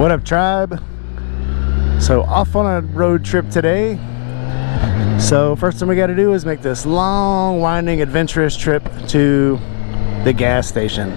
What up, tribe? So off on a road trip today. So first thing we got to do is make this long, winding, adventurous trip to the gas station.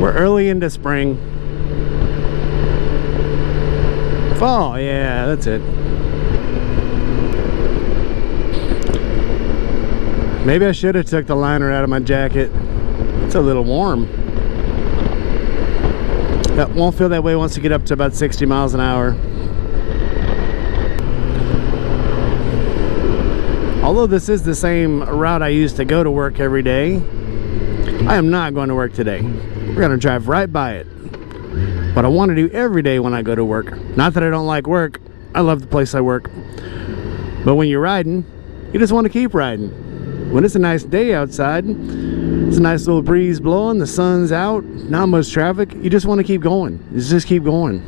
We're early into spring. Fall, yeah, that's it. Maybe I should have took the liner out of my jacket. It's a little warm. That won't feel that way once you get up to about 60 miles an hour. Although this is the same route I used to go to work every day, I am not going to work today. We're going to drive right by it. What I want to do every day when I go to work. Not that I don't like work. I love the place I work. But when you're riding, you just want to keep riding. When it's a nice day outside, it's a nice little breeze blowing, the sun's out, not much traffic, you just want to keep going. You just keep going.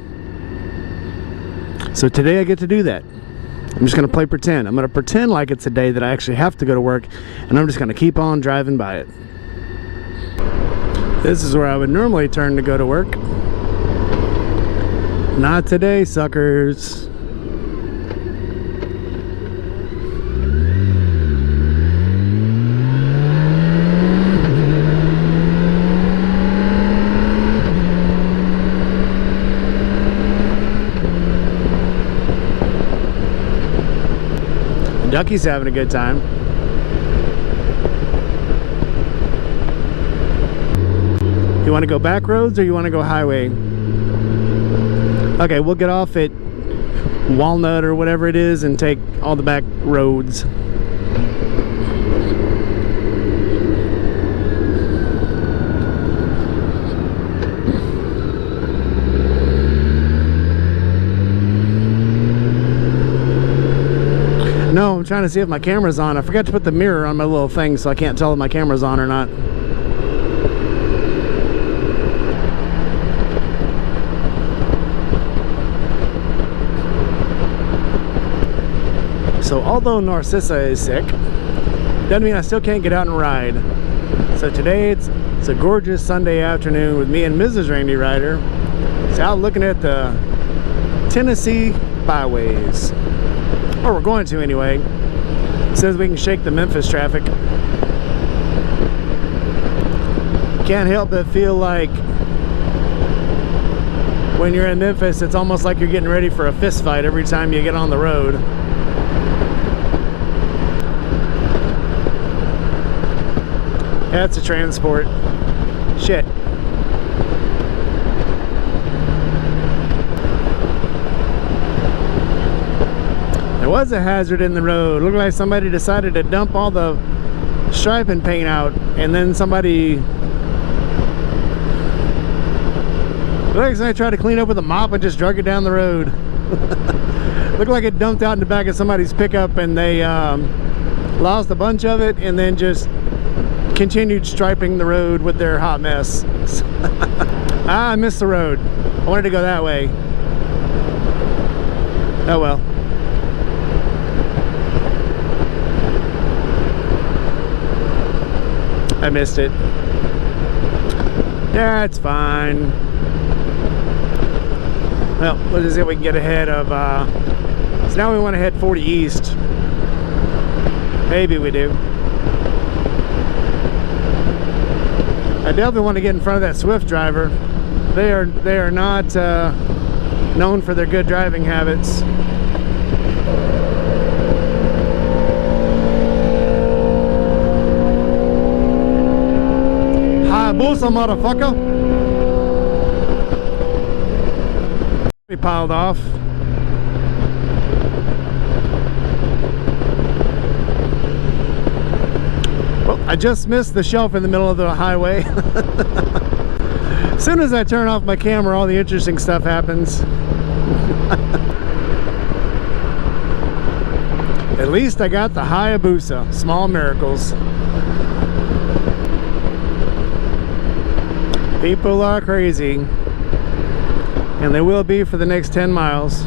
So today I get to do that. I'm just going to play pretend. I'm going to pretend like it's a day that I actually have to go to work, and I'm just going to keep on driving by it. This is where I would normally turn to go to work. Not today, suckers. Ducky's having a good time. You want to go back roads or you want to go highway? Okay, we'll get off at Walnut or whatever it is and take all the back roads. No, I'm trying to see if my camera's on. I forgot to put the mirror on my little thing, so I can't tell if my camera's on or not. So although Narcissa is sick, doesn't mean I still can't get out and ride. So today it's a gorgeous Sunday afternoon with me and Mrs. Randy Ryder. It's out looking at the Tennessee byways. Or we're going to anyway. Says we can shake the Memphis traffic. Can't help but feel like when you're in Memphis, it's almost like you're getting ready for a fist fight every time you get on the road. That's a transport. Shit. There was a hazard in the road. Looked like somebody decided to dump all the striping paint out, and then somebody tried to clean up with a mop and just drug it down the road. Looked like it dumped out in the back of somebody's pickup, and they lost a bunch of it and then just continued striping the road with their hot mess. I missed the road. I wanted to go that way. Oh well. I missed it. Yeah, it's fine. Well, we'll just see if we can get ahead of so now we want to head 40 east. Maybe we do. I definitely want to get in front of that Swift driver. They are not known for their good driving habits. Hayabusa, motherfucker! We piled off. Well, I just missed the shelf in the middle of the highway. As soon as I turn off my camera, all the interesting stuff happens. At least I got the Hayabusa. Small miracles. People are crazy. And they will be for the next 10 miles.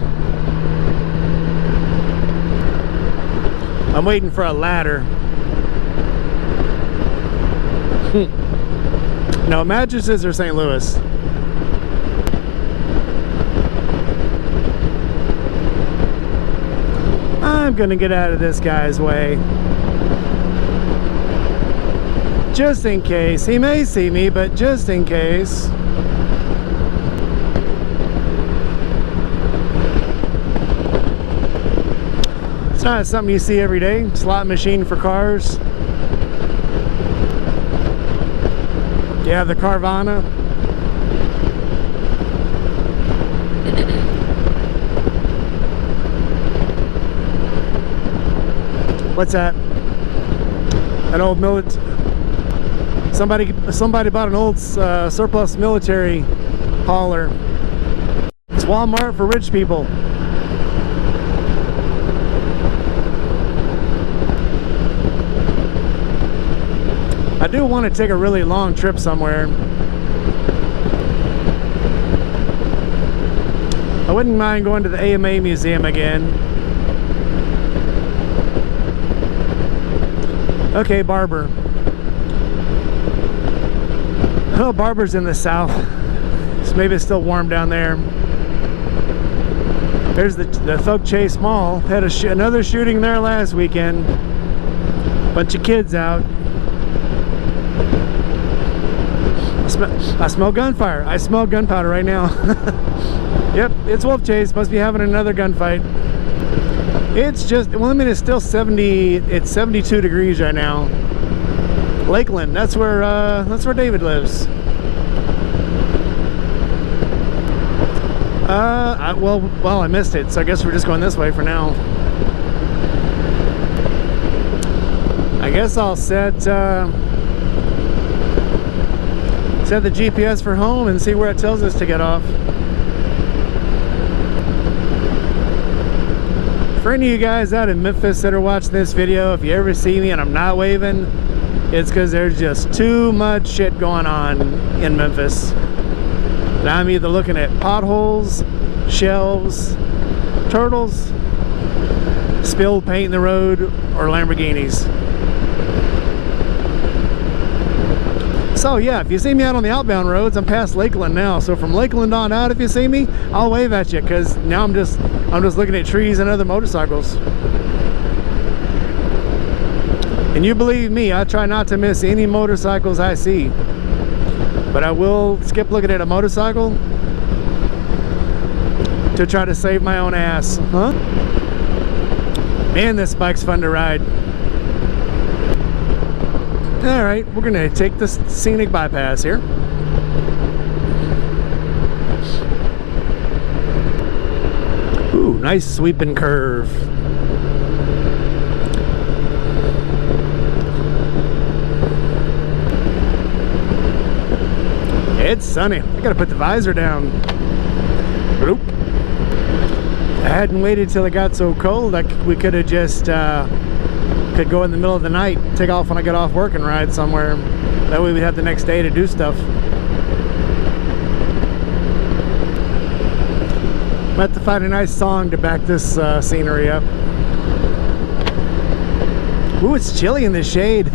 I'm waiting for a ladder. No, mattresses are St. Louis. I'm gonna get out of this guy's way. Just in case. He may see me, but just in case. It's not something you see every day. Slot machine for cars. Yeah, the Carvana. What's that? An old military. Somebody bought an old surplus military hauler. It's Walmart for rich people. I do want to take a really long trip somewhere. I wouldn't mind going to the AMA Museum again. Okay, Barber. Oh, Barber's in the south, so maybe it's still warm down there. There's the Thug Chase Mall. Had another shooting there last weekend. Bunch of kids out. I smell gunfire. I smell gunpowder right now. Yep, it's Wolf Chase. Must be having another gunfight. It's just, well, I mean, it's still 72 degrees right now. Lakeland, that's where David lives. Well, I missed it, so I guess we're just going this way for now. I guess I'll set the GPS for home and see where it tells us to get off. For any of you guys out in Memphis that are watching this video, if you ever see me and I'm not waving, it's because there's just too much shit going on in Memphis. And I'm either looking at potholes, shelves, turtles, spilled paint in the road, or Lamborghinis. So yeah, if you see me out on the outbound roads, I'm past Lakeland now. So from Lakeland on out, if you see me, I'll wave at you, because now I'm just looking at trees and other motorcycles. And you believe me, I try not to miss any motorcycles I see. But I will skip looking at a motorcycle to try to save my own ass. Huh? Man, this bike's fun to ride. Alright, we're gonna take this scenic bypass here. Ooh, nice sweeping curve. It's sunny. I gotta put the visor down. Bloop. I hadn't waited till it got so cold. We could have just could go in the middle of the night, take off when I get off work and ride somewhere. That way we'd have the next day to do stuff. I'm about to find a nice song to back this scenery up. Ooh, it's chilly in the shade.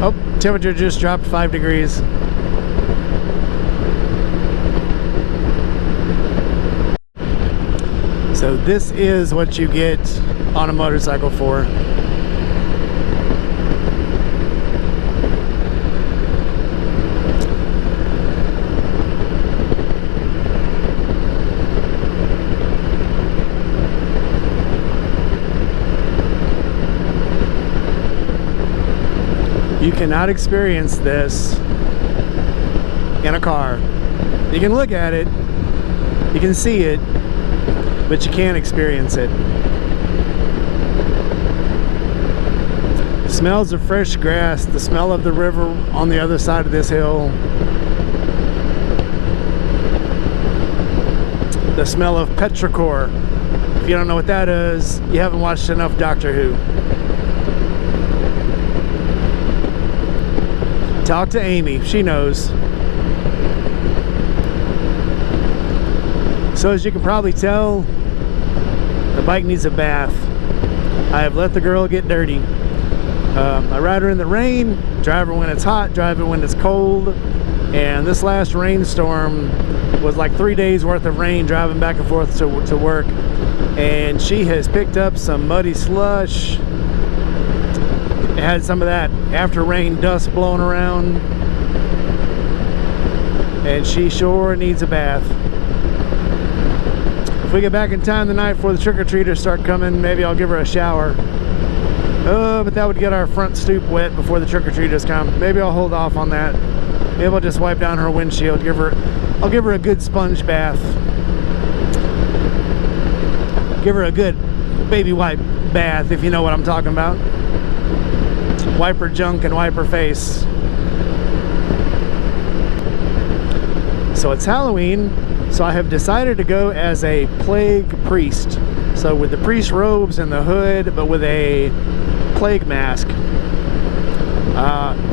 Oh, temperature just dropped 5 degrees. So this is what you get on a motorcycle for. You cannot experience this in a car. You can look at it, you can see it, but you can't experience it. Smells of fresh grass, the smell of the river on the other side of this hill, the smell of petrichor. If you don't know what that is, you haven't watched enough Doctor Who. Talk to Amy, she knows. So as you can probably tell, the bike needs a bath. I have let the girl get dirty. I ride her in the rain, drive her when it's hot, drive her when it's cold. And this last rainstorm was like 3 days worth of rain driving back and forth to work. And she has picked up some muddy slush. It had some of that after rain dust blowing around. And she sure needs a bath. If we get back in time tonight before the trick-or-treaters start coming, maybe I'll give her a shower. But that would get our front stoop wet before the trick-or-treaters come. Maybe I'll hold off on that. Maybe I'll just wipe down her windshield. I'll give her a good sponge bath. Give her a good baby wipe bath, if you know what I'm talking about. Wipe her junk and wipe her face. So it's Halloween, so I have decided to go as a plague priest. So with the priest robes and the hood, but with a plague mask.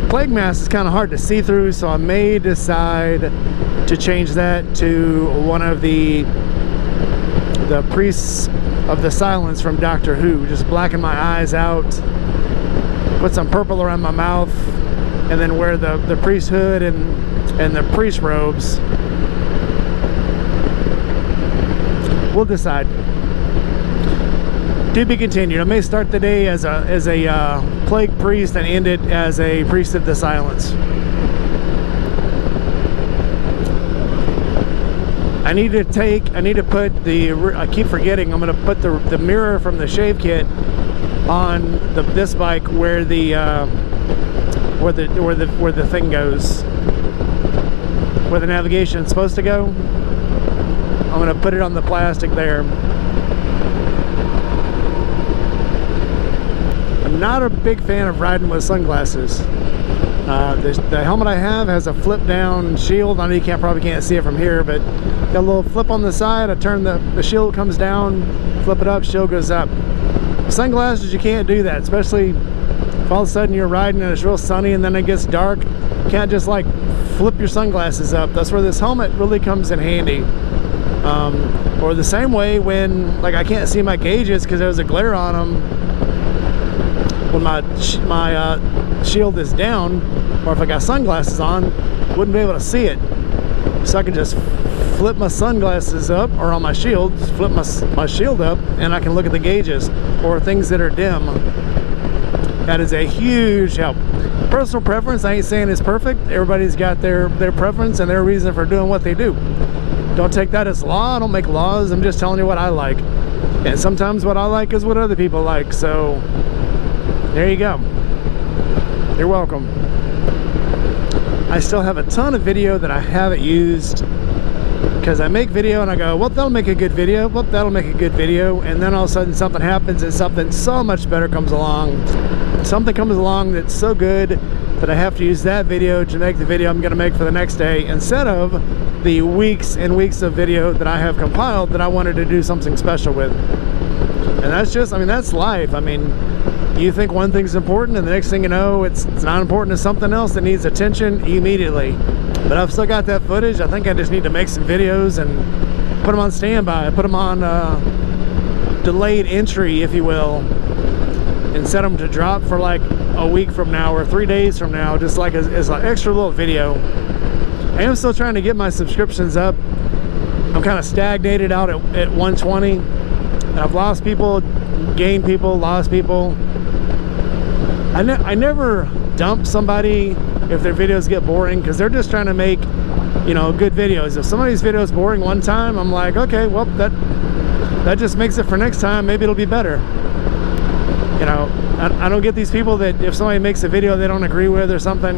Plague mask is kind of hard to see through, so I may decide to change that to one of the priests of the silence from Doctor Who. Just blacken my eyes out, put some purple around my mouth, and then wear the priesthood and the priest robes. We'll decide. To be continued. I may start the day as a plague priest and end it as a priest of the silence. I need to put I keep forgetting, I'm going to put the mirror from the shave kit on this bike where the thing goes, where the navigation is supposed to go. I'm going to put it on the plastic there. I'm not a big fan of riding with sunglasses. The helmet I have has a flip down shield. I know you probably can't see it from here, but got a little flip on the side. I turn the shield comes down, flip it up, shield goes up. Sunglasses, you can't do that, especially if all of a sudden you're riding and it's real sunny and then it gets dark. You can't just like flip your sunglasses up. That's where this helmet really comes in handy. Or the same way when like I can't see my gauges because there's a glare on them when my shield is down, or if I got sunglasses on, wouldn't be able to see it. So I can just flip my sunglasses up, or on my shield, flip my shield up, and I can look at the gauges or things that are dim. That is a huge help. Personal preference, I ain't saying it's perfect. Everybody's got their preference and their reason for doing what they do. Don't take that as law. I don't make laws. I'm just telling you what I like. And sometimes what I like is what other people like. So there you go. You're welcome. I still have a ton of video that I haven't used because I make video and I go, well, that'll make a good video. Well, that'll make a good video. And then all of a sudden something happens and something so much better comes along. Something comes along that's so good that I have to use that video to make the video I'm going to make for the next day, instead of the weeks and weeks of video that I have compiled that I wanted to do something special with. And that's just, I mean, that's life. I mean, you think one thing's important and the next thing you know, it's not important to something else that needs attention immediately. But I've still got that footage. I think I just need to make some videos and put them on standby, put them on delayed entry, if you will, and set them to drop for like a week from now or 3 days from now, just like as an extra little video. I am still trying to get my subscriptions up. I'm kind of stagnated out at 120. And I've lost people, gained people, lost people. I never dump somebody if their videos get boring, because they're just trying to make, you know, good videos. If somebody's video is boring one time, I'm like, okay, well, that just makes it for next time. Maybe it'll be better. You know, I don't get these people that if somebody makes a video they don't agree with or something,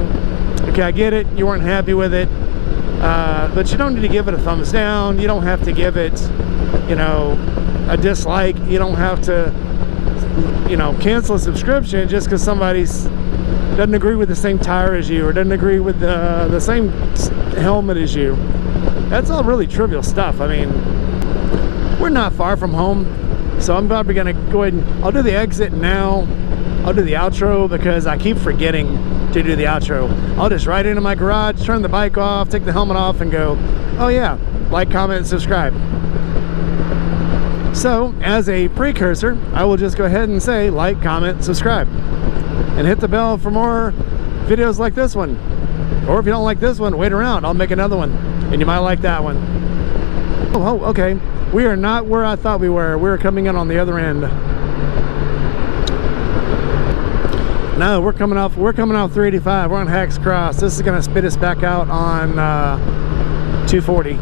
okay, I get it, you weren't happy with it, but you don't need to give it a thumbs down. You don't have to give it, you know, a dislike. You don't have to, you know, cancel a subscription just because somebody doesn't agree with the same tire as you or doesn't agree with the same helmet as you. That's all really trivial stuff. I mean, we're not far from home, so I'm probably gonna go ahead and I'll do the exit now. I'll do the outro because I keep forgetting to do the outro. I'll just ride into my garage, turn the bike off, take the helmet off, and go, oh yeah, like, comment, and subscribe. So, as a precursor, I will just go ahead and say like, comment, subscribe. and hit the bell for more videos like this one. Or if you don't like this one, wait around. I'll make another one, and you might like that one. Oh, okay. We are not where I thought we were. We're coming in on the other end. No, we're coming off 385. We're on Hacks Cross. This is gonna spit us back out on 240.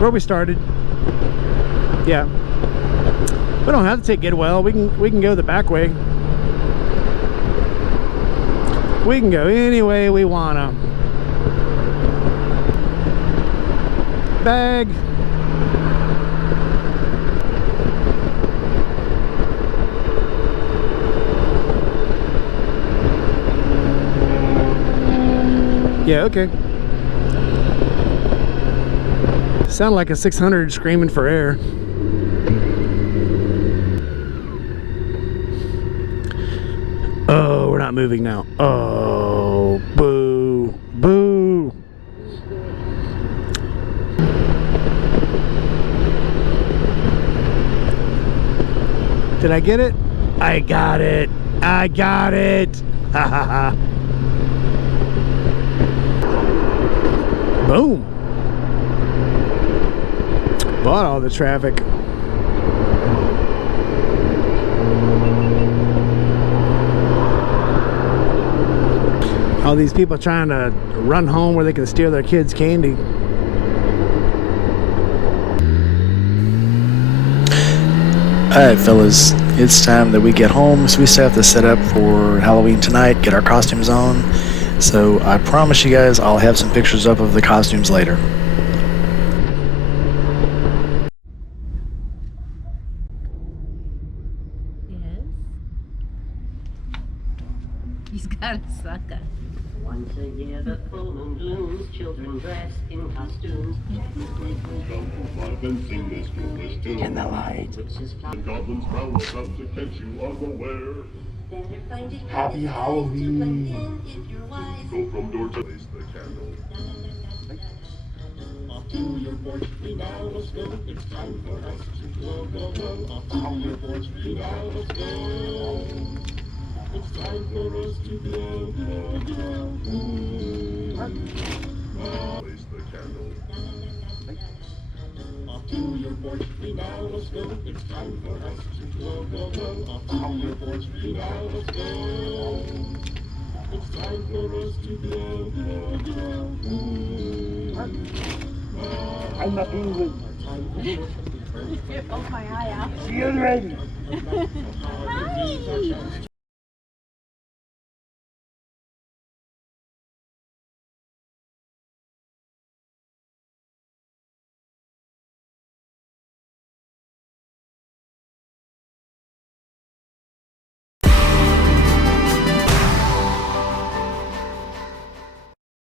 Where we started. Yeah. We don't have to take Gidwell. We can go the back way. We can go any way we wanna. Bag. Yeah, okay. Sound like a 600 screaming for air. Oh, we're not moving now. Oh, boo, boo. Did I get it? I got it. I got it. Ha ha ha. Boom. Bought all the traffic. All these people trying to run home where they can steal their kids' candy. Alright fellas, it's time that we get home, so we still have to set up for Halloween tonight, get our costumes on. So I promise you guys I'll have some pictures up of the costumes later. Yes. He's got a sucker. Once a year the full moon blooms, children dress in costumes. In the light. Witches fly. The goblins prowl about to catch you unaware. Better find it Happy right Halloween. to blend in if you're wise. Go from door to place the candle. Off to your porch, we now must go. It's time for us to glow, glow, glow. Off to your porch, we now must go. It's time for us to glow, glow, glow. Place the candle. Off to your porch, we now must go. It's time for us to glow, glow, glow. Off to your porch, we now must go. It's time for us to glow, glow, glow. I'm not English. Oh my eye out. See you ready. Hi.